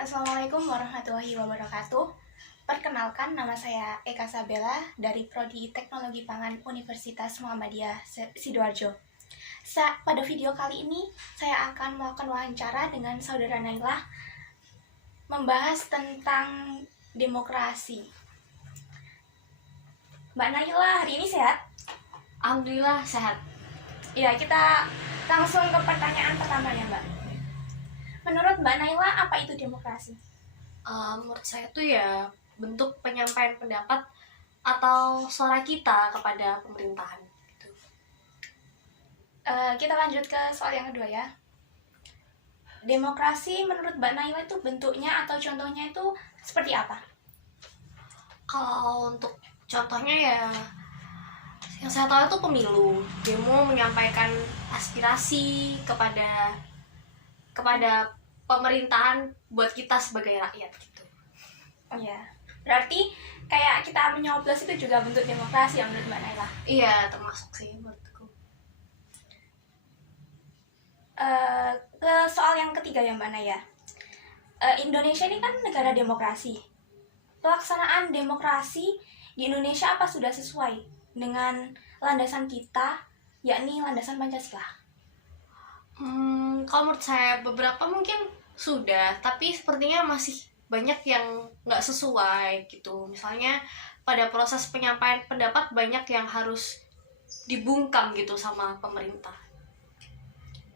Assalamualaikum warahmatullahi wabarakatuh. Perkenalkan, nama saya Eka Sabella dari Prodi Teknologi Pangan Universitas Muhammadiyah Sidoarjo. Pada video kali ini, saya akan melakukan wawancara dengan saudara Naila membahas tentang demokrasi. Mbak Naila, hari ini sehat? Alhamdulillah sehat. Ya, kita langsung ke pertanyaan pertamanya, Mbak. Menurut Mbak Naila, apa itu demokrasi? Menurut saya tuh ya bentuk penyampaian pendapat atau suara kita kepada pemerintahan. Gitu. Kita lanjut ke soal yang kedua ya. Demokrasi menurut Mbak Naila itu bentuknya atau contohnya itu seperti apa? Kalau untuk contohnya ya, yang saya tahu itu pemilu. Demo menyampaikan aspirasi kepada pemerintahan buat kita sebagai rakyat gitu. Oh ya, berarti kayak kita menyoblos itu juga bentuk demokrasi ya menurut Mbak Naila? Iya, termasuk sih menurutku. Ke soal yang ketiga ya Mbak Naya. Indonesia ini kan negara demokrasi. Pelaksanaan demokrasi di Indonesia apa sudah sesuai dengan landasan kita, yakni landasan Pancasila? Kalau menurut saya beberapa mungkin sudah, tapi sepertinya masih banyak yang nggak sesuai gitu. Misalnya pada proses penyampaian pendapat banyak yang harus dibungkam gitu sama pemerintah.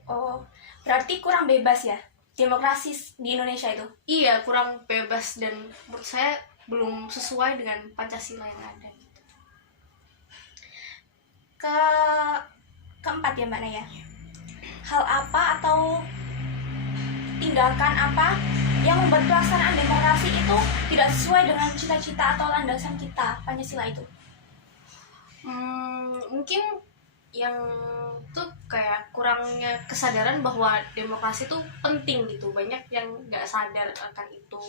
Oh, berarti kurang bebas ya demokrasi di Indonesia itu? Iya, kurang bebas dan menurut saya belum sesuai dengan Pancasila yang ada gitu. Keempat ya Mbak Naya. Hal apa atau tindakan apa yang membuat pelaksanaan demokrasi itu tidak sesuai dengan cita-cita atau landasan kita Pancasila itu? Mungkin yang tuh kayak kurangnya kesadaran bahwa demokrasi itu penting gitu. Banyak yang nggak sadar akan itu.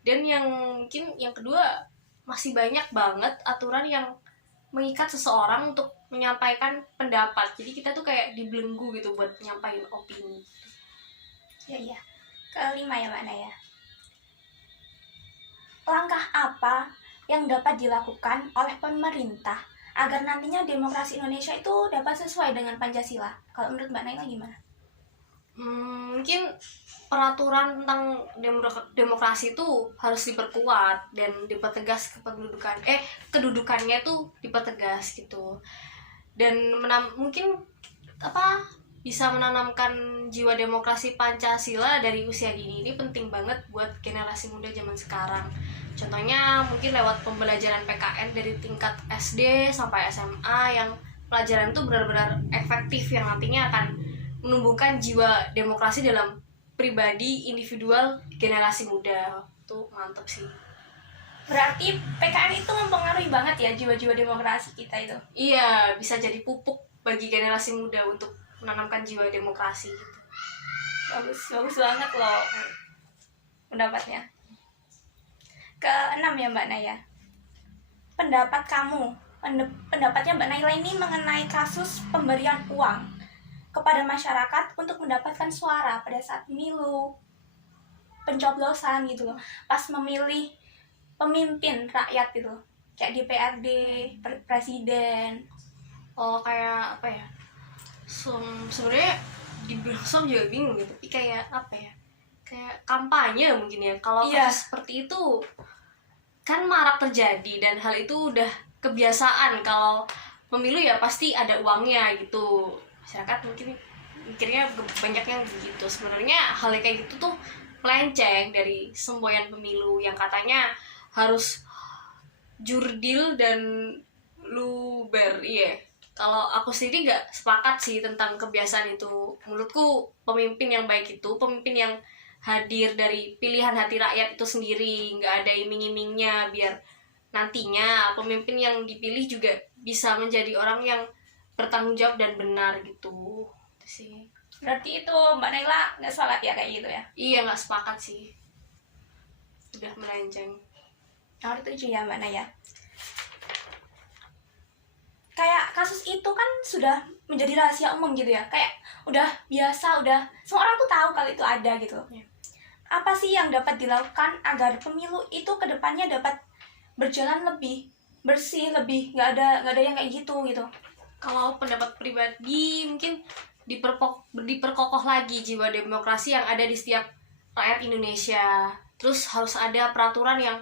Dan yang mungkin yang kedua, masih banyak banget aturan yang mengikat seseorang untuk menyampaikan pendapat. Jadi kita tuh kayak dibelenggu gitu buat nyampain opini. Ya. Kelima ya Mbak Naya. Langkah apa yang dapat dilakukan oleh pemerintah agar nantinya demokrasi Indonesia itu dapat sesuai dengan Pancasila? Kalau menurut Mbak Naila gimana? Mungkin peraturan tentang demokrasi itu harus diperkuat dan dipertegas kedudukannya tuh dipertegas gitu. Dan mungkin bisa menanamkan jiwa demokrasi Pancasila dari usia dini. Ini penting banget buat generasi muda zaman sekarang. Contohnya mungkin lewat pembelajaran PKN dari tingkat SD sampai SMA yang pelajaran itu benar-benar efektif yang nantinya akan menumbuhkan jiwa demokrasi dalam pribadi individual generasi muda. Tuh mantep sih. Berarti PKN itu mempengaruhi banget ya jiwa-jiwa demokrasi kita itu? Iya, bisa jadi pupuk bagi generasi muda untuk menanamkan jiwa demokrasi gitu. Bagus banget loh pendapatnya. Keenam ya Mbak Naya. Pendapatnya Mbak Naila ini mengenai kasus pemberian uang kepada masyarakat untuk mendapatkan suara pada saat pemilu, pencoblosan gitu loh, pas memilih pemimpin rakyat gitu, kayak DPRD, presiden. Oh, kayak apa ya? Sebenarnya dibilang juga bingung gitu, tapi kayak apa ya? Kayak kampanye mungkin ya. Kalau kasus seperti itu kan marak terjadi dan hal itu udah kebiasaan. Kalau pemilu ya pasti ada uangnya gitu. Masyarakat mungkin mikirnya banyak yang begitu. Sebenarnya hal kayak gitu tuh melenceng dari semboyan pemilu yang katanya harus jurdil dan luber. Iya. Kalau aku sendiri nggak sepakat sih tentang kebiasaan itu. Menurutku pemimpin yang baik itu pemimpin yang hadir dari pilihan hati rakyat itu sendiri, nggak ada iming-imingnya, biar nantinya pemimpin yang dipilih juga bisa menjadi orang yang bertanggung jawab dan benar gitu. Itu sih. Berarti itu Mbak Naila nggak sepakat ya kayak gitu ya? Iya, nggak sepakat sih. Udah melenceng. Nomor 7 ya Mbak Naya. Kayak kasus itu kan sudah menjadi rahasia umum gitu ya, kayak udah biasa, udah semua orang tuh tahu kalau itu ada gitu. apa sih yang dapat dilakukan agar pemilu itu kedepannya dapat berjalan lebih bersih, lebih nggak ada yang kayak gitu. Kalau pendapat pribadi mungkin diperkokoh lagi jiwa demokrasi yang ada di setiap rakyat Indonesia. Terus harus ada peraturan yang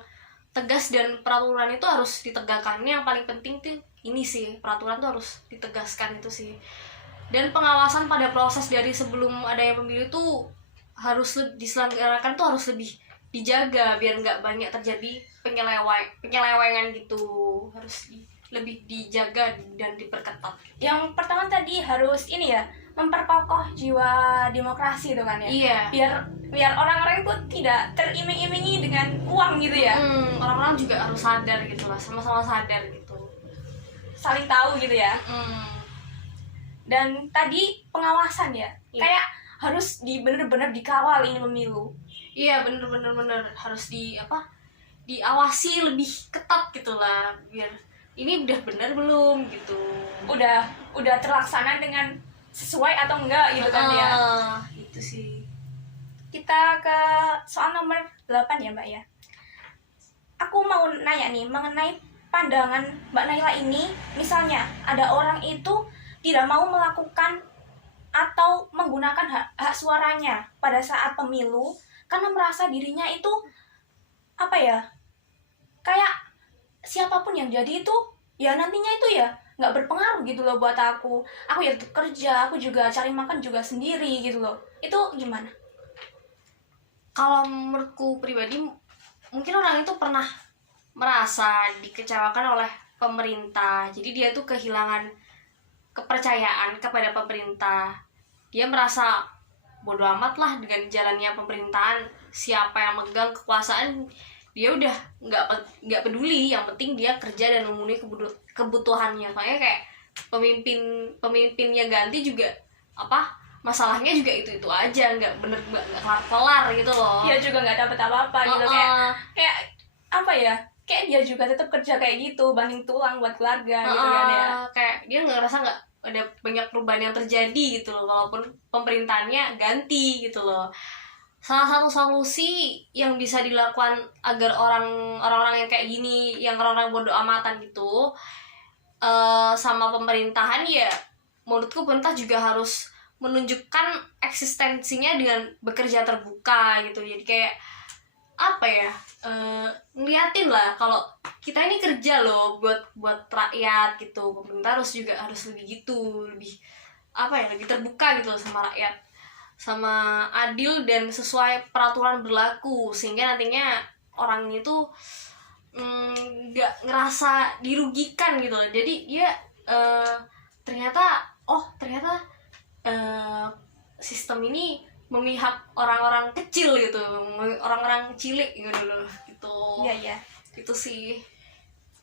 tegas, dan peraturan itu harus ditegakkan. Ini yang paling penting tuh ini sih, peraturan tuh harus ditegaskan itu sih. Dan pengawasan pada proses dari sebelum adanya pemilu itu harus diselenggarakan tuh harus lebih dijaga biar nggak banyak terjadi penyelewengan gitu. Harus lebih dijaga dan diperketat. Yang pertama tadi harus ini ya, memperkokoh jiwa demokrasi itu kan ya. Iya. Biar orang-orang itu tidak teriming-imingi dengan uang gitu ya. Orang-orang juga harus sadar gitu lah, sama-sama sadar gitu. Saling tahu gitu ya. Dan tadi pengawasan ya, Iya. kayak harus bener-bener dikawal ini pemilu. Iya, bener harus diawasi lebih ketat gitu lah, biar ini udah benar belum gitu. Udah terlaksana dengan sesuai atau enggak gitu kan ya. Itu sih. Kita ke soal nomor 8 ya Mbak ya. Aku mau nanya nih mengenai pandangan Mbak Naila ini. Misalnya ada orang itu tidak mau melakukan atau menggunakan hak suaranya pada saat pemilu karena merasa dirinya itu kayak siapapun yang jadi itu ya nantinya itu ya nggak berpengaruh gitu loh buat aku ya tetap kerja, aku juga cari makan juga sendiri gitu loh. Itu gimana? Kalau menurutku pribadi, mungkin orang itu pernah merasa dikecewakan oleh pemerintah, jadi dia tuh kehilangan kepercayaan kepada pemerintah. Dia merasa bodo amat lah dengan jalannya pemerintahan, siapa yang megang kekuasaan dia udah nggak peduli, yang penting dia kerja dan memenuhi kebutuhannya. Soalnya kayak pemimpinnya ganti juga masalahnya juga itu aja, nggak kelar gitu loh. Dia juga nggak dapet apa-apa gitu. Kayak dia juga tetap kerja kayak gitu, banting tulang buat keluarga gitu kan ya. Kayak dia ngerasa nggak ada banyak perubahan yang terjadi gitu loh, walaupun pemerintahannya ganti gitu loh. Salah satu solusi yang bisa dilakukan agar orang-orang yang kayak gini, yang orang-orang bodoh amatan gitu sama pemerintahan, ya menurutku pemerintah juga harus menunjukkan eksistensinya dengan bekerja terbuka gitu. Jadi kayak ngeliatin lah kalau kita ini kerja loh buat rakyat gitu. Pemerintah harus lebih gitu, lebih terbuka gitu sama rakyat, sama adil dan sesuai peraturan berlaku, sehingga nantinya orang itu nggak ngerasa dirugikan gitu. Jadi dia ternyata sistem ini memihak orang-orang kecil gitu, orang-orang cilik gitu dulu gitu. Iya. Itu sih.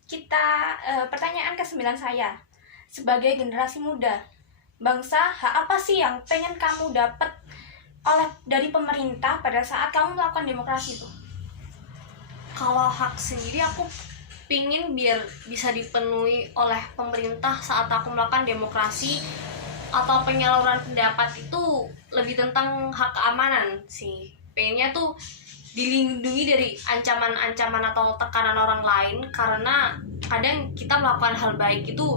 Kita pertanyaan ke-9 saya. Sebagai generasi muda, bangsa, hak apa sih yang pengen kamu dapat dari pemerintah pada saat kamu melakukan demokrasi itu? Kalau hak sendiri aku pingin biar bisa dipenuhi oleh pemerintah saat aku melakukan demokrasi atau penyaluran pendapat itu lebih tentang hak keamanan sih. Pengennya tuh dilindungi dari ancaman-ancaman atau tekanan orang lain, karena kadang kita melakukan hal baik itu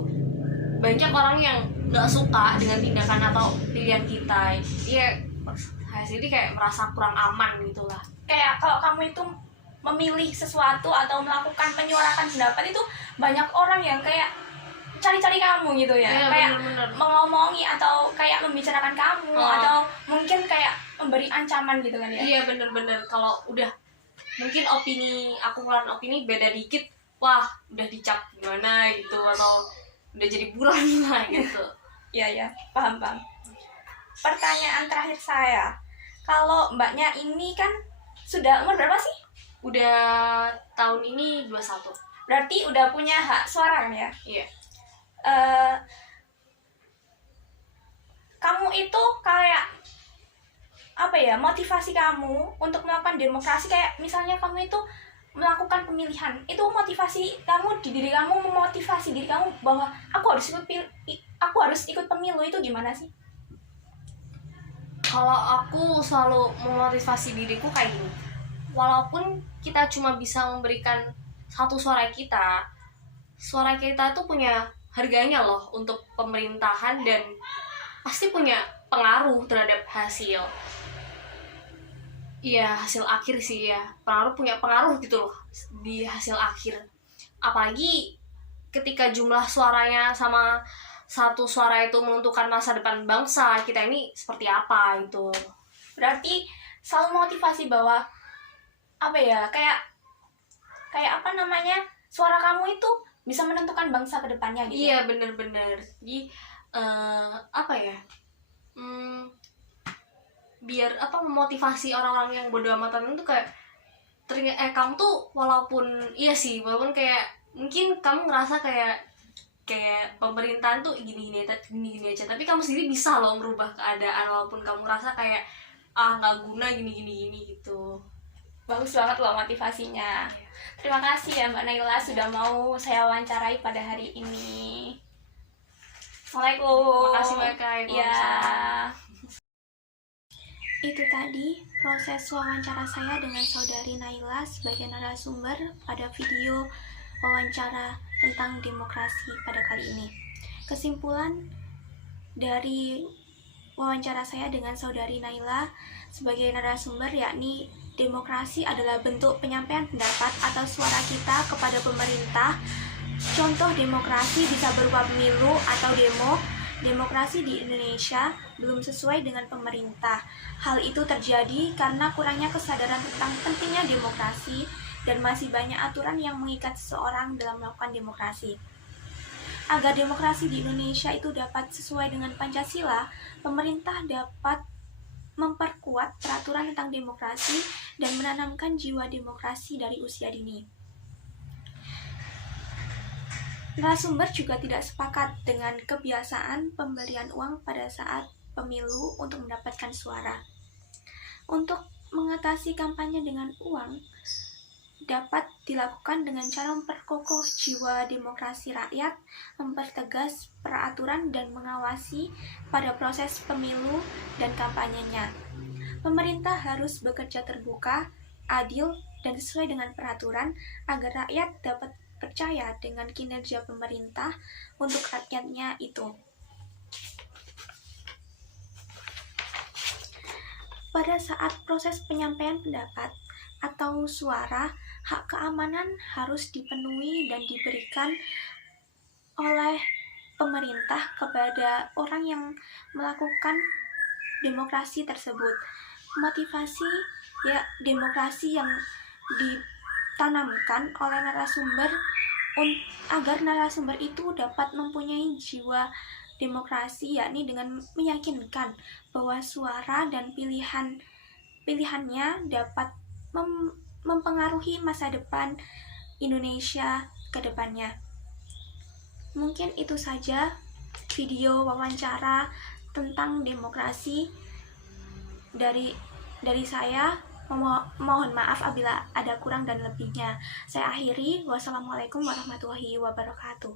banyak orang yang nggak suka dengan tindakan atau pilihan kita. Dia saya sendiri kayak merasa kurang aman gitulah. Kayak kalau kamu itu memilih sesuatu atau menyuarakan pendapat itu banyak orang yang kayak cari-cari kamu gitu ya, kayak bener. mengomongi atau kayak membicarakan kamu atau mungkin kayak memberi ancaman gitu kan ya. Iya bener. Kalau udah mungkin aku ngeluarin opini beda dikit, wah udah dicap gimana gitu, atau udah jadi buron lah gitu. Iya, paham. Pertanyaan terakhir saya, kalau mbaknya ini kan sudah umur berapa sih? Udah tahun ini 21. Berarti udah punya hak suara kan ya? Iya. Kamu itu kayak motivasi kamu untuk melakukan demokrasi, kayak misalnya kamu itu melakukan pemilihan, itu motivasi kamu di diri kamu, memotivasi diri kamu bahwa aku harus ikut pemilu, itu gimana sih? Kalau aku selalu memotivasi diriku kayak gini, walaupun kita cuma bisa memberikan satu suara kita itu punya harganya loh untuk pemerintahan, dan pasti punya pengaruh terhadap hasil, iya, hasil akhir sih ya. Punya pengaruh gitu loh di hasil akhir. Apalagi ketika jumlah suaranya sama satu suara itu menentukan masa depan bangsa kita ini seperti apa itu. Berarti selalu motivasi bahwa apa ya, kayak apa namanya, suara kamu itu bisa menentukan bangsa ke depannya gitu. Iya, bener-bener. Jadi apa ya, biar apa, memotivasi orang-orang yang bodo amatan itu kayak kamu tuh walaupun iya sih, walaupun kayak mungkin kamu ngerasa kayak pemerintahan tuh gini aja, tapi kamu sendiri bisa loh merubah keadaan walaupun kamu ngerasa kayak nggak guna gini gitu. Bagus banget loh motivasinya. Terima kasih ya Mbak Naila sudah mau saya wawancarai pada hari ini. Assalamualaikum. Makasih Mbak Kai. Ya. Itu tadi proses wawancara saya dengan saudari Naila sebagai narasumber pada video wawancara tentang demokrasi pada kali ini. Kesimpulan dari wawancara saya dengan saudari Naila sebagai narasumber yakni demokrasi adalah bentuk penyampaian pendapat atau suara kita kepada pemerintah. Contoh demokrasi bisa berupa pemilu atau demo. Demokrasi di Indonesia belum sesuai dengan pemerintah. Hal itu terjadi karena kurangnya kesadaran tentang pentingnya demokrasi dan masih banyak aturan yang mengikat seseorang dalam melakukan demokrasi. Agar demokrasi di Indonesia itu dapat sesuai dengan Pancasila, pemerintah dapat memperkuat peraturan tentang demokrasi dan menanamkan jiwa demokrasi dari usia dini. Narasumber juga tidak sepakat dengan kebiasaan pemberian uang pada saat pemilu untuk mendapatkan suara. Untuk mengatasi kampanye dengan uang dapat dilakukan dengan cara memperkokoh jiwa demokrasi rakyat, mempertegas peraturan dan mengawasi pada proses pemilu dan kampanyenya. Pemerintah harus bekerja terbuka, adil, dan sesuai dengan peraturan agar rakyat dapat percaya dengan kinerja pemerintah untuk rakyatnya itu. Pada saat proses penyampaian pendapat atau suara, hak keamanan harus dipenuhi dan diberikan oleh pemerintah kepada orang yang melakukan demokrasi tersebut. Motivasi ya demokrasi yang ditanamkan oleh narasumber agar narasumber itu dapat mempunyai jiwa demokrasi, yakni dengan meyakinkan bahwa suara dan pilihannya dapat mempengaruhi masa depan Indonesia ke depannya. Mungkin itu saja video wawancara tentang demokrasi dari saya. Mohon maaf apabila ada kurang dan lebihnya. Saya akhiri. Wassalamualaikum warahmatullahi wabarakatuh.